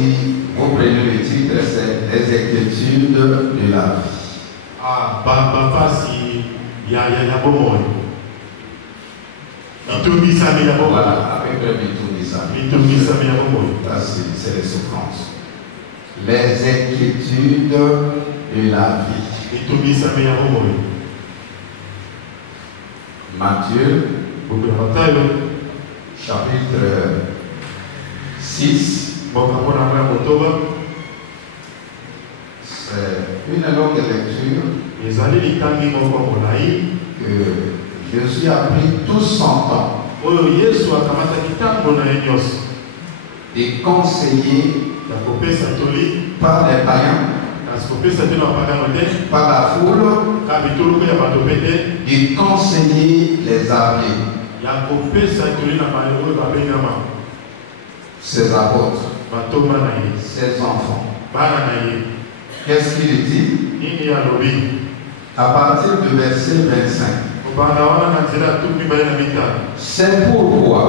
dit, vous prenez le titre, c'est les inquiétudes de la vie. Ah, papa, si il y a bon monde. Voilà, avec le Mitoumisa. Là, c'est les souffrances. Les inquiétudes de la vie. Matthieu, chapitre 6. C'est une longue lecture que Jésus a pris tout son temps de conseiller par les païens, par la foule, de conseiller les appelés, ses apôtres, ses enfants. Qu'est-ce qu'il dit? À partir du verset 25. C'est pourquoi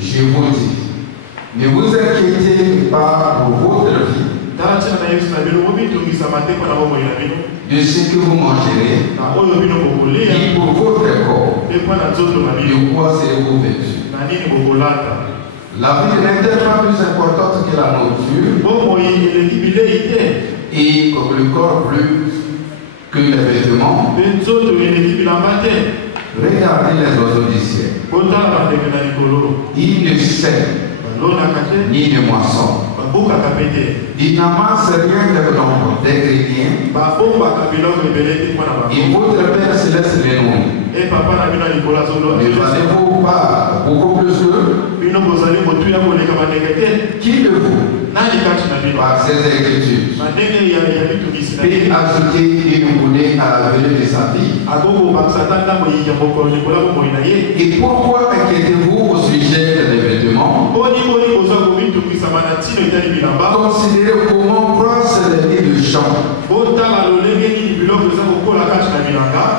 je vous dis, ne vous inquiétez pas pour votre vie, de ce que vous mangerez, ni pour votre corps, de quoi serez-vous vêtus. La vie n'est pas plus importante que la nourriture, et le corps plus que les vêtements. Regardez les oiseaux du ciel. Ils ne sèment ni ne moissonnent. Ils n'amassent rien des chrétiens. Et votre Père Céleste les nourrit. Ne valez-vous pas beaucoup plus qu'eux? Qui de vous, par ces inquiétudes, peut ajouter une monnaie à la venue de sa vie? Et pourquoi inquiétez-vous au sujet des vêtements? Considérez comment croissent les nids de champ.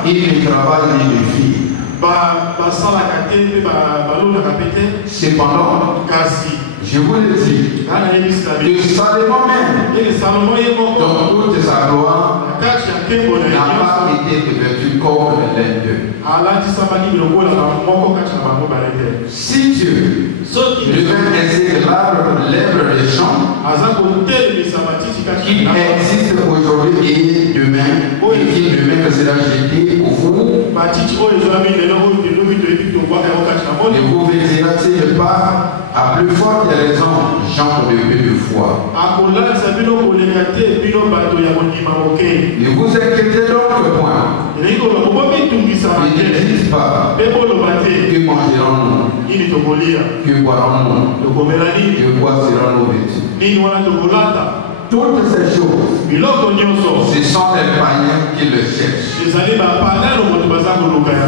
Ils ne travaillent ni ne filent. Cependant, je vous le dis, que Salomon même, dans toute sa gloire, n'a pas été vêtu comme l'un d'eux. Si Dieu devait ainsi l'herbe des champs, qui existe aujourd'hui et demain, et qui demain sera jeté au four, ne vous vêtira-t-il pas à plus forte raison, genre de peu de foi? Ne vous inquiétez donc point. Ne dites pas, que mangerons-nous? Que boirons-nous? De quoi serons-nous vêtus? Toutes ces choses, ce sont les païens qui le cherchent.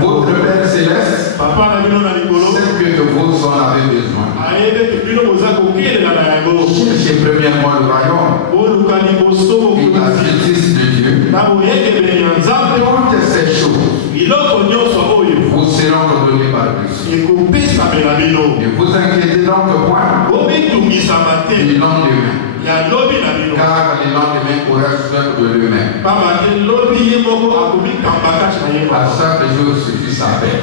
Votre Père Céleste sait que de vous en avez besoin. Cherchez premièrement le royaume et la justice de Dieu. Toutes ces choses vous seront redonnées par plus. Ne vous inquiétez donc point du lendemain. Car le lendemain aura soin de lui-même. À chaque jour suffit sa paix.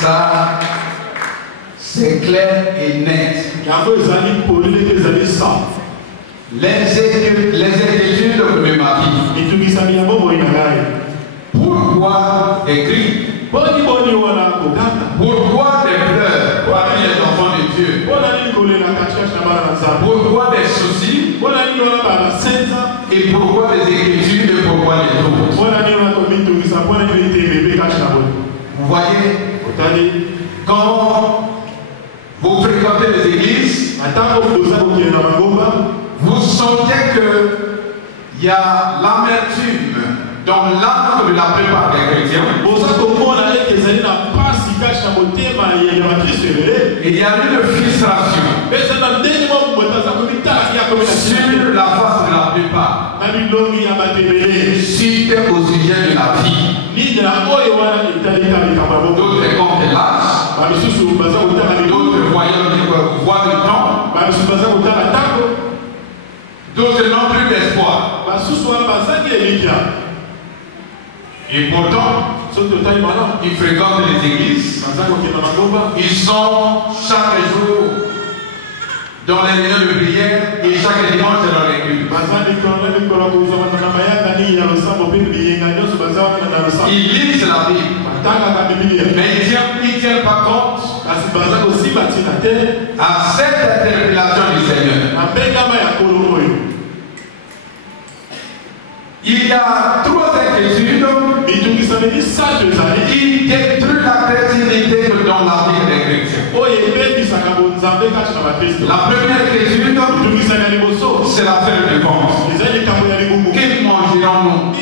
Ça, c'est clair et net. Les inquiétudes de ma vie. Pourquoi écrire? Pourquoi des pleurs parmi les enfants de Dieu? Pourquoi des soucis? Et pourquoi des inquiétudes et pourquoi les doutes? Vous voyez, quand vous fréquentez les églises, vous sentez qu'il y a l'amertume dans l'âme de la plupart des chrétiens. Et il y a une frustration sur la face de la plupart suite au sujet de la vie. D'autres comptent l'âge. D'autres voient le temps. D'autres n'ont plus d'espoir. Et pourtant, ils fréquentent les églises. Ils sont chaque jour dans les réunions de prière et chaque dimanche dans l'église. Ils lisent la Bible. Mais ils ne tiennent pas compte à cette interpellation du Seigneur. Il y a 3 inquiétudes qui détruisent la créativité dans la vie des chrétiens. La première inquiétude, c'est l'affaire de ventre. Que mangerons-nous?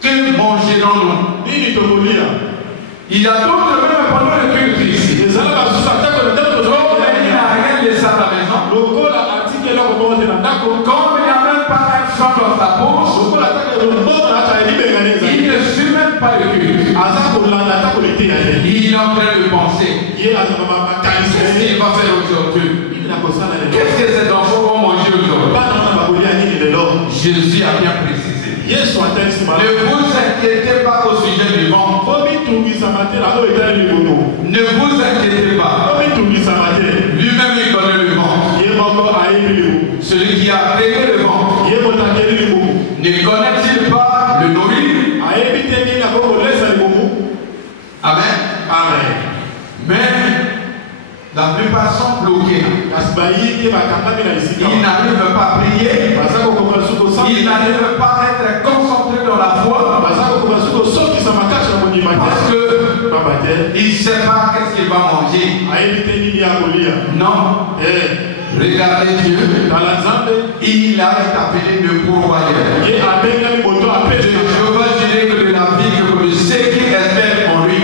Que mangerons-nous? Il y a d'autres même pendant le culte ici. Il n'a rien laissé à la maison. Comme il n'y a même pas un franc dans sa poche, il ne suit même pas le culte. Il est en train de penser. Qu'est-ce qu'il va faire aujourd'hui? Qu'est-ce que ces enfants vont manger aujourd'hui? Jésus a bien précisé. Ne vous inquiétez pas au sujet du ventre. Ne vous inquiétez pas. Lui-même il connaît le ventre. Celui qui a créé le ventre. Ne connaît-il pas le nourrir? Amen. Amen. Mais la plupart sont bloqués. Ils n'arrivent pas à prier. Ils n'arrivent pas à être concentrés dans la foi. Parce qu'ils ne savent pas qu'est-ce qu'il va manger. Non. Regardez Dieu. Il a été appelé le pourvoyeur. Je veux dire que de la vie que ceux qui espèrent en lui.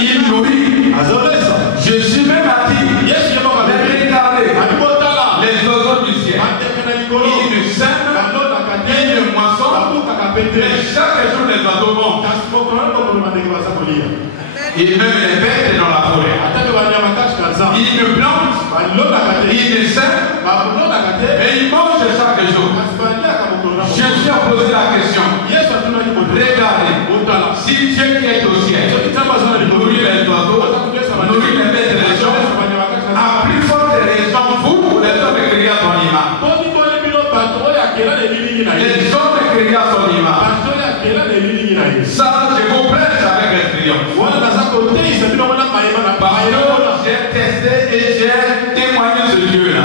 Il nourrit. Je suis même à dire. Regardez les oiseaux du ciel. Il ne sème, il ne moissonne. Mais chaque jour les oiseaux montent. Et même les bêtes dans la forêt. Il ne plante, il ne sème, mais il mange chaque jour. Jésus a posé la question. Regardez, si Dieu qui est au ciel nourrit les oiseaux, nourrit les bêtes et les gens, à plus forte raison, vous, les hommes créés à son image. Les hommes créés à son image. Ça, je vous prêche avec l'expérience. J'ai testé et j'ai témoigné ce Dieu-là.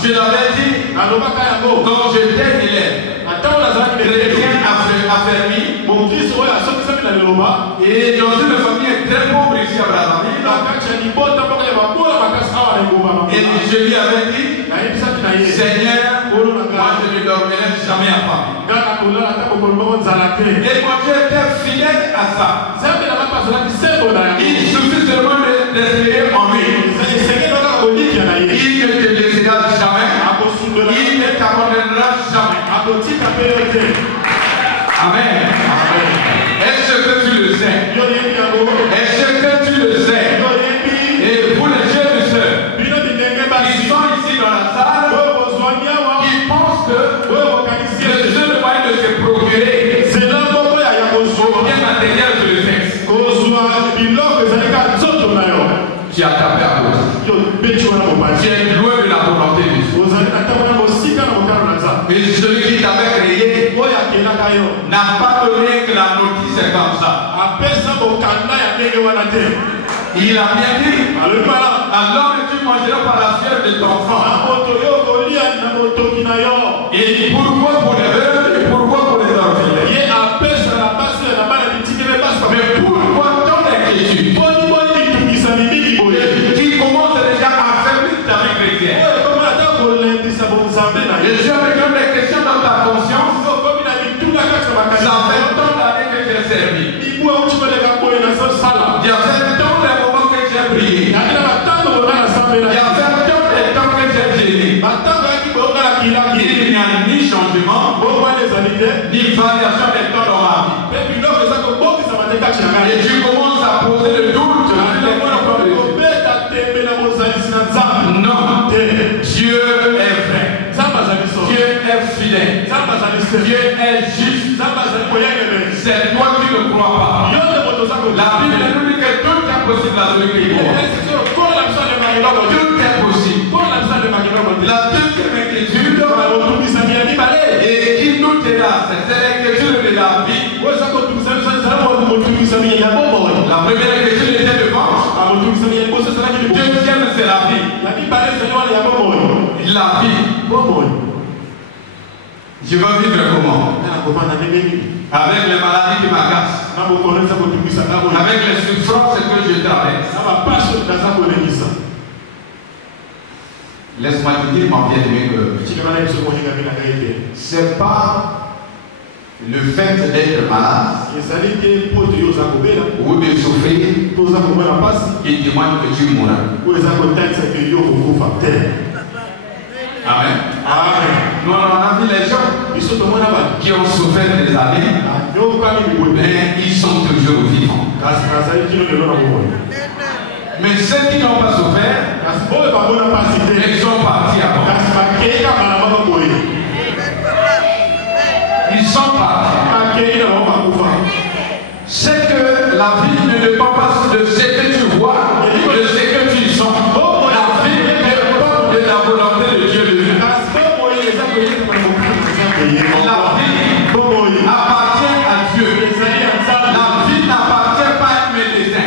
Je l'avais dit, quand j'étais élève, chrétien affermi, et dans une famille très pauvre ici à Brazzaville, et je lui avais dit, Seigneur, moi je ne dormirai jamais à Paris. Et moi j'étais fidèle à ça. Il suffit seulement d'espérer en lui. Il ne te laissera jamais. Il ne t'abandonnera jamais. Amen. Est-ce que tu le sais? Est-ce que tu le sais? Et pour les jeunes sœurs qui sont ici dans la salle, qui pensent que le seul moyen de se procurer bien matériel sur le sexe, tu as tapé à cause. Tu es loin de la volonté de Dieu. Et celui qui t'avait créé n'a pas donné que la notice est comme ça. Il a bien dit, alors tu mangeras par la chair de ton enfant. Et pourquoi pour les veuves et pourquoi pour les orphelins? Mais pourquoi tant d'inquiétude qui commence déjà à affaiblir ta vie chrétienne? Les gens me donnent des questions dans ta conscience. Ça fait tant d'années que j'ai servi. Il y a fait tant de moments que j'ai prié. Il y a fait tant de temps que j'ai gêné. n'y a ni changement, ni variation des temps dans ma vie. Et tu commences à poser le doute sur les paroles de Dieu. Non, Dieu est vrai. Dieu est fidèle. Dieu est juste. C'est toi qui ne crois pas. La Bible nous dit que tout est possible à celui qui croit. Tout est possible. La deuxième inquiétude, et qui nous est là, c'est l'inquiétude de la vie. La première inquiétude était de vente. Deuxième, c'est la vie. La vie. Je vais vivre comment? Avec les maladies qui m'agacent. Avec les souffrances que je traverse. Laisse-moi te dire, mon bien-aimé, que c'est pas le fait d'être malade ou de souffrir qui témoigne que tu mourras. Amen. Nous on a vu les gens qui ont souffert des années, mais ils sont toujours vivants. Mais ceux qui n'ont pas souffert, ils sont partis avant. Ils sont partis. C'est que la vie ne dépend pas de ce que tu vois, de ce que tu sens. La vie dépend de la volonté de Dieu de Dieu. La vie appartient à Dieu. La vie n'appartient pas à un médecin.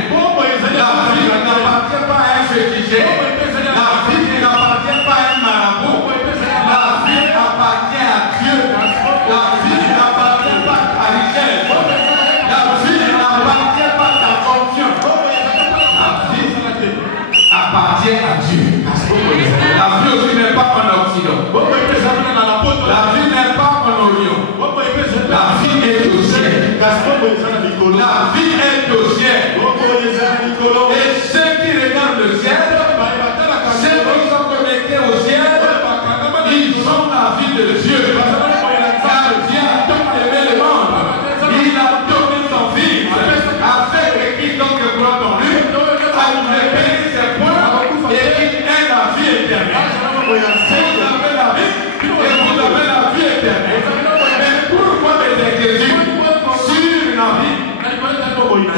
La vie n'appartient pas à un féticheur. La vie n'appartient pas à un marabout. La vie appartient à Dieu. La vie n'appartient pas à Richel. La vie n'appartient pas à ta fonction. La vie appartient à Dieu. La vie aussi n'est pas en Occident. La vie n'est pas en Orient. La vie est au ciel. La vie est au ciel. Et ceux qui regardent le ciel, ceux qui sont connectés au ciel, ils ont la vie de Dieu. Car Dieu a tant aimé le monde. Il a donné son Fils afin que quiconque croit en lui a repéré ses points et qu'il ait la vie éternelle. Vous avez la vie et vous avez la vie éternelle. Mais pourquoi des inquiétudes sur la vie?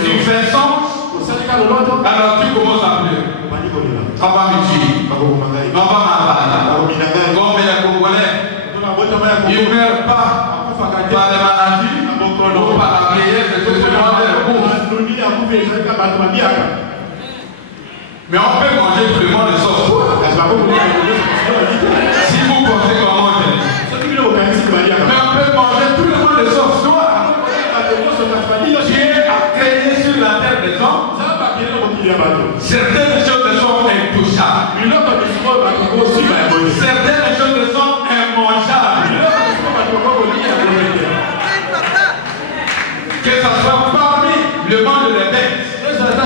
Tu fais sens, alors tu commences à pleurer. On va me tuer. On va m'abattre. Comme les Congolais, ils ne meurent pas par les maladies ou par la prière, c'est tout simplement des courses. Mais on peut manger tout le monde de sauce. Si vous pensez qu'on mange, mais on peut manger tout le monde de sauce. Dieu a créé sur la terre des hommes certaines choses sont intouchables. Certaines choses sont immangeables. Que ce soit parmi le monde des bêtes, que ce soit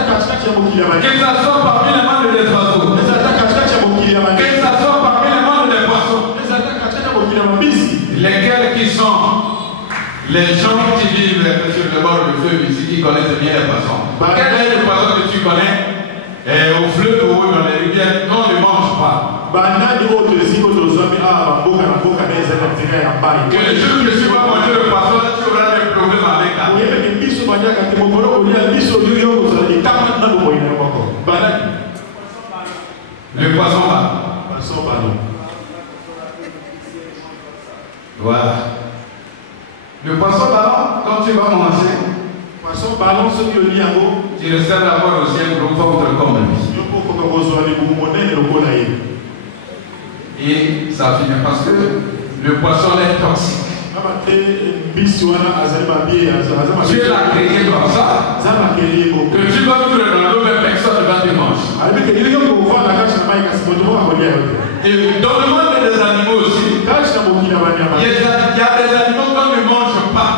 parmi le monde des oiseaux, que ce soit parmi le monde des poissons, lesquels qui sont les gens qui vivent sur le bord du fleuve ici, qui connaissent bien les poissons. Quel est le poisson que tu connais au fleuve ou dans les rivières qu'on ne mange pas? Que le jour que tu vas manger le poisson, tu auras des problèmes avec la vie. Le poisson ballon. Voilà. Le poisson ballon, quand tu vas manger, tu risques d'avoir aussi un gros ventre comme lui. Et ça finit parce que le poisson est toxique. Dieu l'a créé comme ça. Que tu vas vivre dans l'eau, mais personne ne va te manger. Et dans le monde des animaux aussi, il y a des animaux qu'on ne mange pas.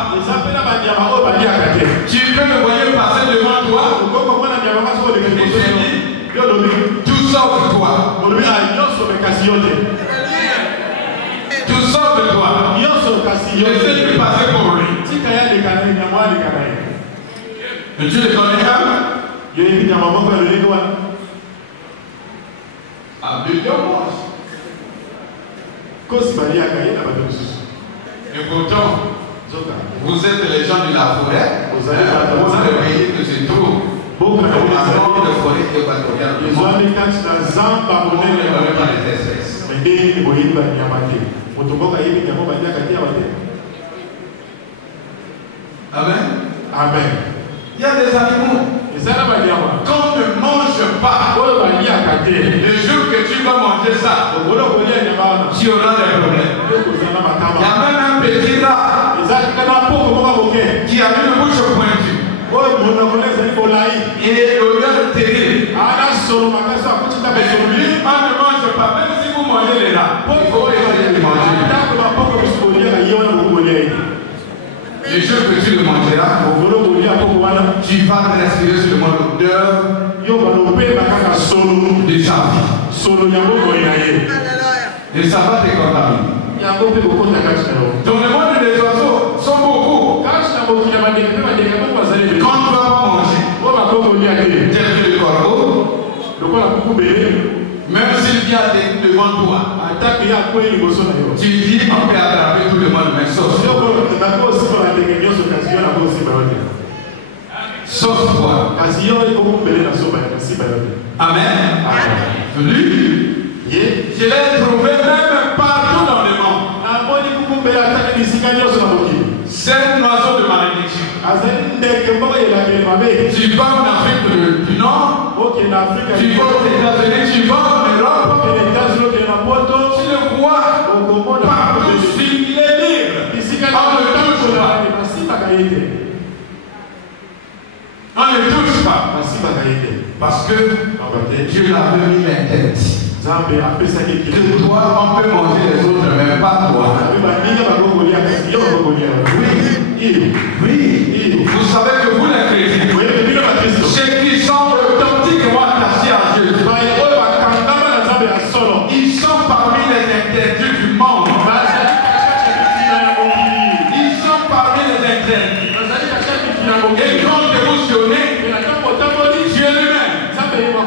Tu peux le voir passer devant toi. Tout sort de toi. Tout sort de toi. Laissez-lui passer pour lui. Et tu les connais même? Ah, et pourtant, vous êtes les gens de la forêt. Vous voyez que c'est trop. Beaucoup de forêt équatoriale. Vous ne connaissez pas les espèces. Amen. Amen. Il y a des animaux. Quand on ne mange pas, le jour que tu vas manger ça, tu auras des problèmes. Il y a même un petit rat qui a une bouche pointue. Et l'odeur terrible. Mais lui, on ne mange pas. Même si vous mangez les rats, il faut essayer de manger. Le jour que tu le mangeras, tu vas respirer sur le mode odeur de sa vie. Et ça va te contaminer. Dans le monde des oiseaux sont beaucoup. Quand tu ne vas pas manger, tel que le corbeau, même s'il vient devant toi, tu dis on peut attraper tout le monde, mais sauf toi. Amen. Lui, je l'ai trouvé même partout dans le monde. C'est un oiseau de malédiction. Tu vas en Afrique du Nord, tu vas aux États-Unis, tu vas en Europe, tu le vois partout, il est libre. On ne touche pas. Parce que Dieu l'avait mis l'interdit. Que toi, on peut manger les autres, mais pas toi. Oui. Vous savez que vous les chrétiens, ceux qui sont authentiquement attachés à Dieu, ils sont parmi les interdits du monde. Ils sont parmi les interdits. Et quand émotionné, Dieu lui-même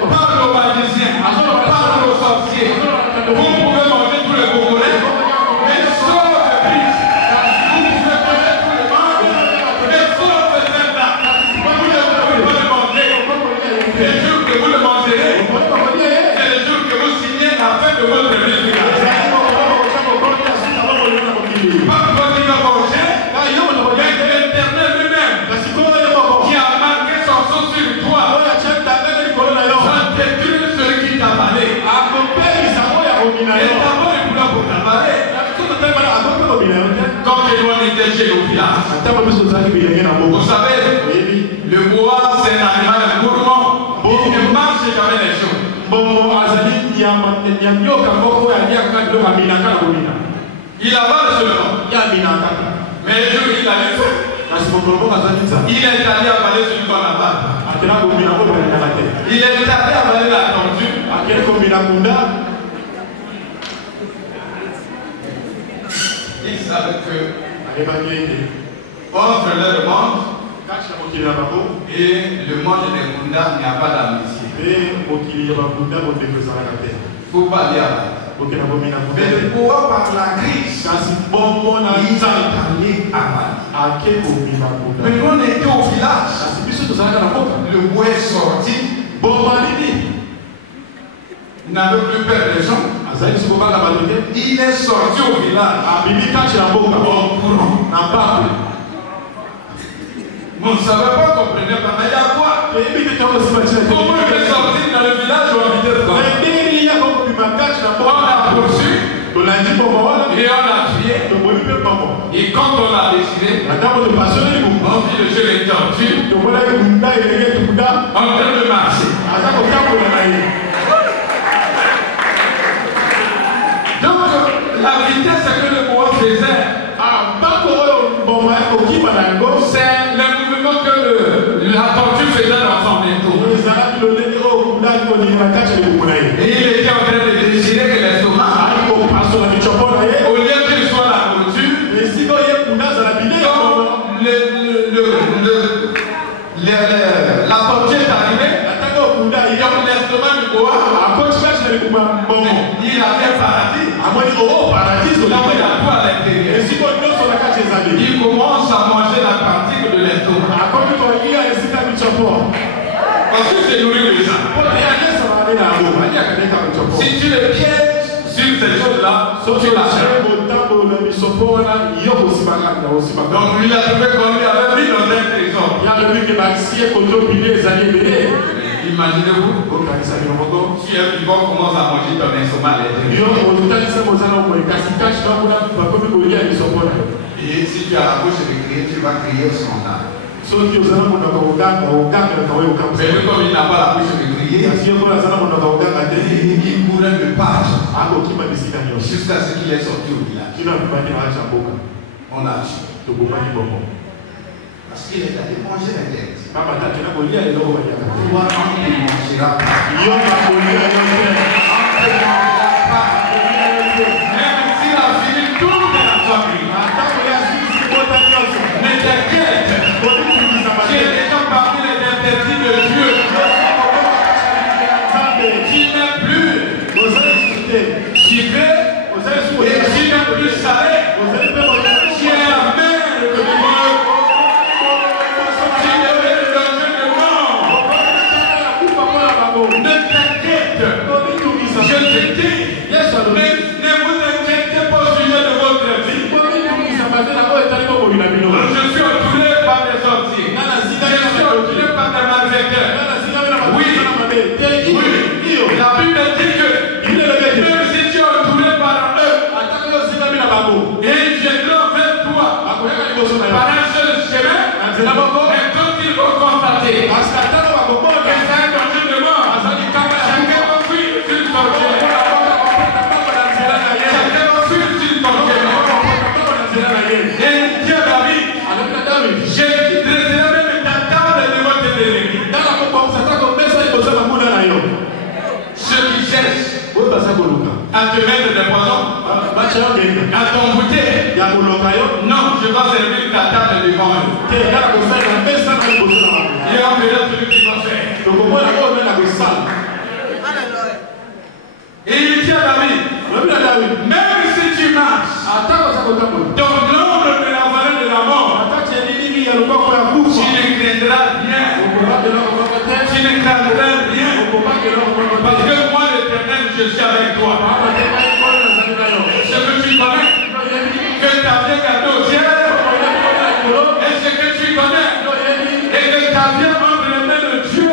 parle aux magiciens, parle aux sorciers. Vous pouvez manger tous les Congolais, mais sauf le Christ. Vous pouvez manger tous les membres, mais sauf le Saint-Là. Vous ne pouvez pas le manger. Le jour que vous le mangerez, c'est le jour que vous signez la fin de votre résultat. Pas toi qui vas manger, mais l'Éternel lui-même qui a marqué son sceau sur toi. Ça détruit celui qui t'a parlé. Et d'abord, il voulait pour t'avaler. Quand Edouard était chez le village, vous savez, le bois c'est un animal gourmand. Il ne mange jamais les choses. Il avale seulement. Mais le jour il a fait, il est allé avaler celui qu'on avale. Il est allé avaler la tortue. Il savait que entre le monde et le monde des Munda, il n'y a pas d'amitié. Il ne faut pas dire. Mais le pouvoir par la crise, il est allé avaler. Mais quand on était au village, le bois est sorti. Il n'avait plus peur des gens. Il est sorti au village. Vous ne savez pas comprendre, mais il y a quoi? Comment il est sorti dans le village ou en vitesse? On l'a poursuivi et on l'a tué. Et quand on l'a décidé, on vit le jeu des tortues en train de marcher. Donc la vitesse que le bois faisait, c'est le mouvement que la tortue faisait dans son étau. Et il était en train de décider que l'estomac, au lieu qu'il soit la nourriture, Là où il a tout à l'intérieur. Il commence à manger la partie de l'estomac. Parce que c'est nourri de ça. Si tu le pièges sur ces choses-là, tu l'achètes. Donc lui, il a trouvé qu'on lui avait mis dans un trésor. Imaginez-vous, si un vivant commence à manger ton estomac à l'intérieur. Et si tu as la bouche de crier, tu vas crier son âme. Mais lui, comme il n'a pas la bouche de crier, il courait de partout jusqu'à ce qu'il est sorti au village. On l'a tué. Parce qu'il est allé manger la tête. Même s'il a fini tout de la famille, ne t'inquiète, tu es déjà parmi les interdits de Dieu. Tu n'es plus sucré et tu n'es plus salé. Tu es la mère de Dieu. Ne t'inquiète, je te dis, ne vous inquiétez pas au sujet de votre vie. Je suis entouré par des sorciers, je suis entouré par des malfaiteurs. Oui, la Bible dit que même si tu es entouré par eux, ils viendront vers toi par un seul chemin, mais quand ils vont constater que c'est un danger de mort, chacun va fuir sur son chemin. Chacun va fuir sur son chemin. Et Dieu David, j'ai dresserai même ta table devant tes ennemis. Ceux qui cherchent à te mettre des poisons, à t'embouter, non, je vais servir ta table devant eux. Et on verra celui qui va faire. Et il dit à David, même si tu marches dans l'ombre de la vallée de la mort, tu ne craindras rien. Tu ne craindras rien. Parce que moi, l'Éternel, je suis avec toi. Ce que tu connais, que tu as bien gardé au ciel, et ce que tu connais, et que tu as bien entre les mains de Dieu.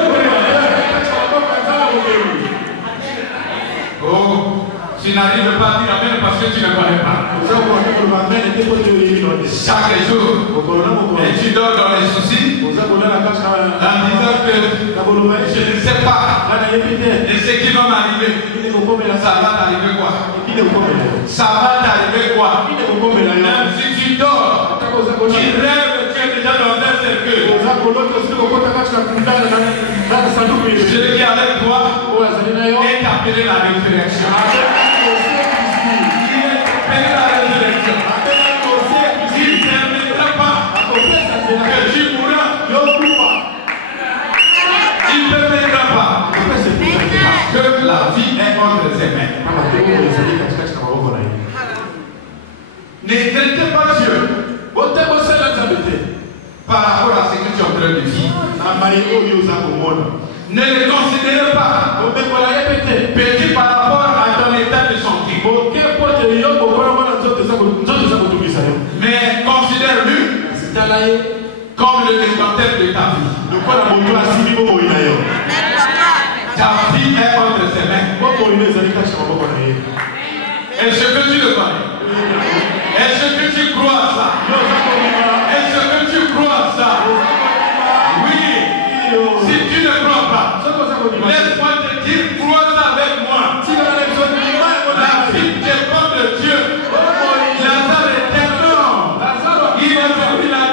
Oh, tu n'arrives pas à dire amen parce que tu ne connais pas. Chaque jour, et tu dors dans les soucis, en disant que je ne sais pas, et ce qui va m'arriver, ça va t'arriver quoi? Ça va t'arriver quoi? Même si tu dors, tu rêves, tu es déjà dans un cercueil. Celui qui est avec toi est appelé la résurrection. Il est appelé la résurrection. Il ne permettra pas que tu mourras. Il ne permettra pas. Parce que la vie est entre ses mains. Ne traitez pas Dieu par rapport à ce que tu es en train de vivre. Ne le considérez pas petit par rapport à ton état de santé. Mais considère-le comme le détenteur de ta vie. Ta vie est entre ses mains. Est-ce que tu le connais? Est-ce que tu crois à ça? Est-ce que tu crois à ça? Oui. Si tu ne crois pas, laisse-moi te dire, crois ça avec moi. La vie dépend de Dieu. Lazare est tellement. Il a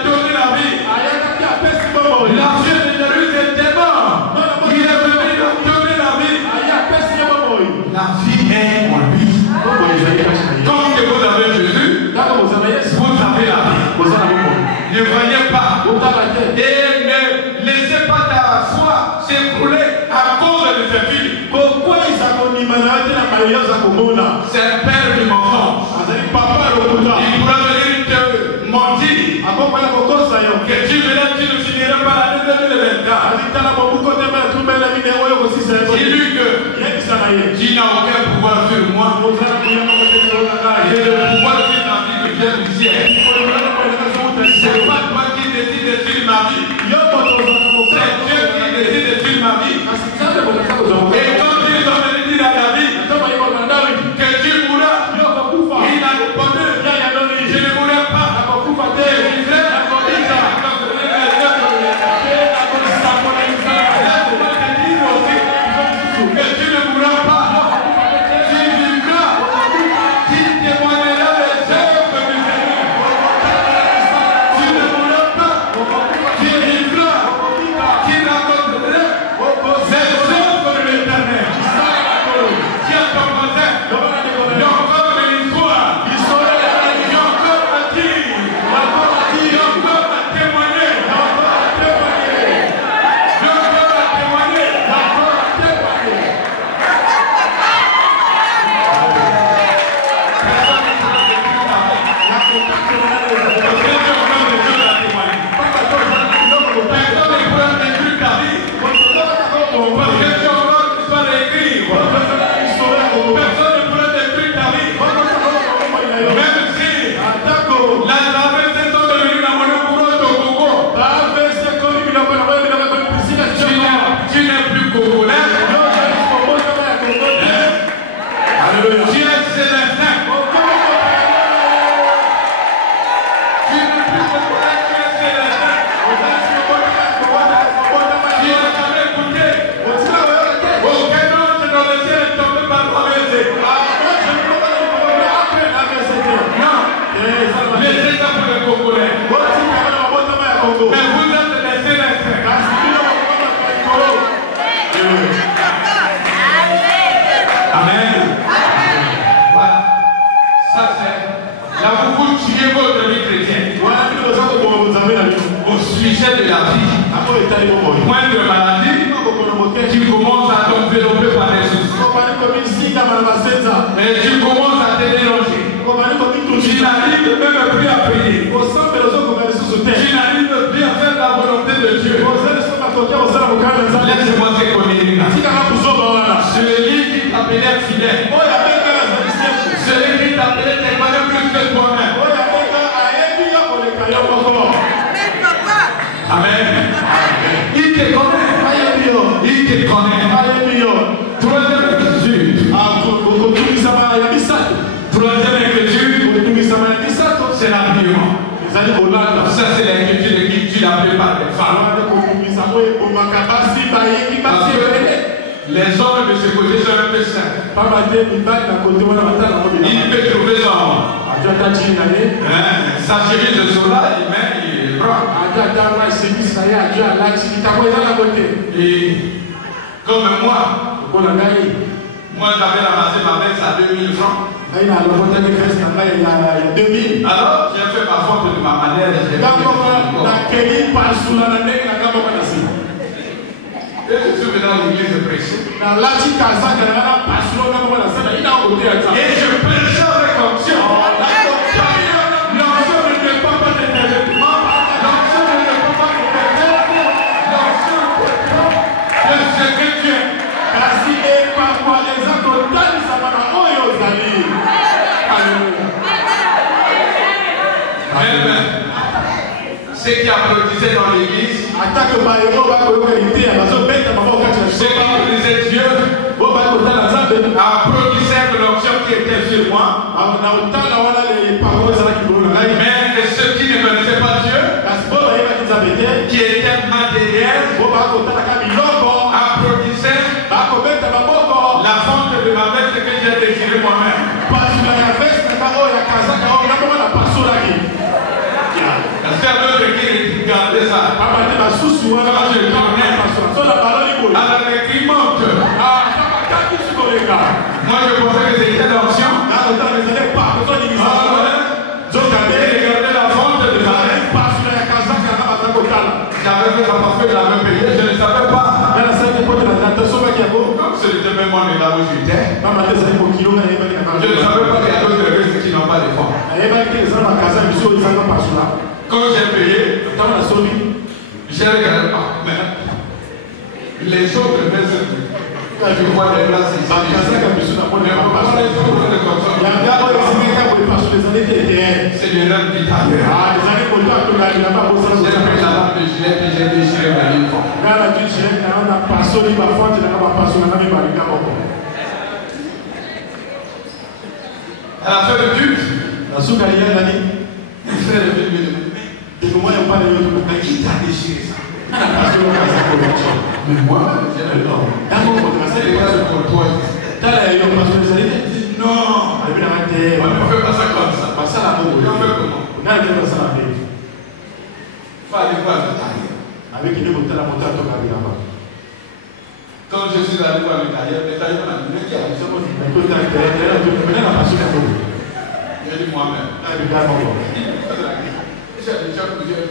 donné la vie. La vie de Jérusalem est tellement. Il est venu, il a donné la vie. La vie est en lui. Comme que vous avez Jésus, vous avez la vie. Ne voyez pas. Et ne laissez pas ta foi s'écrouler à cause de ces filles. C'est un père du mensonge. Dis-lui que tu n'as aucun pouvoir sur moi. J'ai le pouvoir de la vie que j'ai du ciel. C'est pas toi qui décides sur ma vie. C'est Dieu qui décide sur ma vie. Et quand ils ont venu dire à David que tu mourras, il a répondu, je ne mourrai pas. Point de maladie qui commence à t'envelopper par les soucis. Et tu commences à te déranger. Tu n'arrives même plus à prier. Tu n'arrives plus à faire la volonté de Dieu. Laisse-moi te communiquer. Celui qui t'appelait fidèle. Celui qui t'appelait te connaît plus que toi-même. Amen. Il te connaît. Il te connaît. Troisième écriture. Troisième écriture. C'est l'habillement. Ça, c'est l'écriture qui tu l'as préparé. Les hommes de ce côté sont un peu simples. Il peut trouver son sa chemise de sola, mais il prend. Et comme moi j'avais ramassé ma veste à 2000 francs. Alors j'ai fait ma faute de ma manière. Et je suis venu dans l'église de prêcher. Et je prêchais avec onction. L'onction ne dépend pas de tes vêtements. L'onction ne dépend pas de tes vêtements. L'onction dépend de ce que tu es. Amen. Ceux qui applaudissaient dans l'église, ceux qui applaudissaient Dieu, applaudissaient que l'onction qui était sur moi. Mais ceux qui ne connaissaient pas Dieu, qui étaient matériels, applaudissaient la fonte de ma veste que j'ai déchirée moi-même. C'est un autre qui regardait ça. Quand je tournais, alors les cris montent. Moi je pensais que c'était l'onction. J'ai regardé la fonte de ma veste. J'avais fait ça parce que je l'avais payé, je ne savais pas. Comme c'était même moi là où j'étais, je ne savais pas qu'il y a d'autres restes qui n'ont pas de fonds. Quand j'ai payé, j'ai regardé, mais Les autres personnes, quand je vois les places ici, mais pourquoi les autres ne consomment pas? C'est les rêves d'Italie. J'ai pris la lampe de gilet et j'ai déchiré ma ligne. À la fin de culte, les frères de Dieu me demandent, mais qui t'a déchiré ça? Mais moi, j'ai le nom. C'est les gars de Porto. Non, on ne fait pas ça comme ça. On fait comment? Faut aller voir le tailleur. Quand je suis allé voir le tailleur m'a dit, mais qui a dit? J'ai dit moi-même. J'ai déjà plusieurs.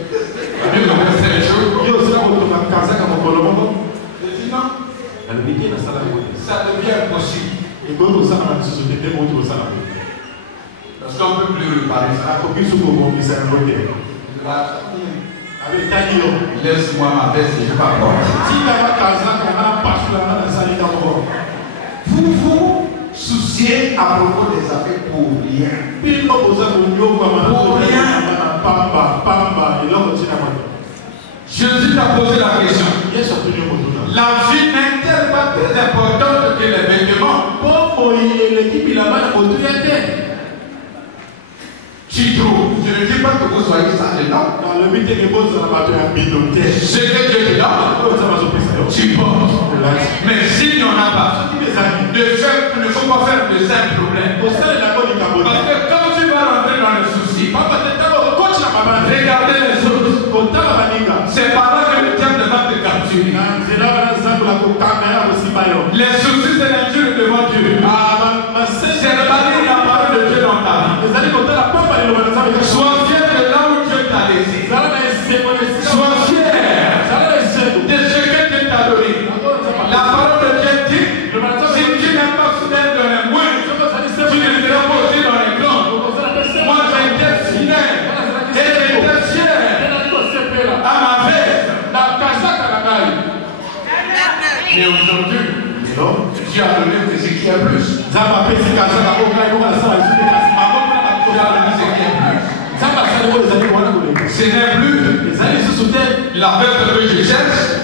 J'ai dit non. Ça devient impossible. Parce qu'on ne peut plus réparer ça. Laisse-moi ma veste et je vais porter. Vous vous souciez à propos des affaires pour rien. Pour rien. Jésus t'a posé la question. La vie n'est-elle pas très importante que les vêtements? Tu trouves? Je ne dis pas que vous soyez ça dedans. C'est que Dieu te donne. Tu portes. Mais s'il n'y en a pas, il ne faut pas faire de simples problèmes. Parce que quand tu vas rentrer dans les soucis, regardez les autres. C'est par là que le diable va te capturer. Les soucis, c'est l'injure devant Dieu. C'est la parole de Dieu dans ta vie. Sois fier de là où Dieu t'a laissé. Sois fier de ce que Dieu t'a donné. La parole de Dieu dit, si tu n'es pas fidèle dans les moyens, tu ne seras pas aussi dans les grands. Moi j'étais fidèle et j'étais fier à ma veste. Mais aujourd'hui, Dieu a donné ce qui est plus. Dieu a donné ce qui est plus. Ce n'est plus la veste que je cherche.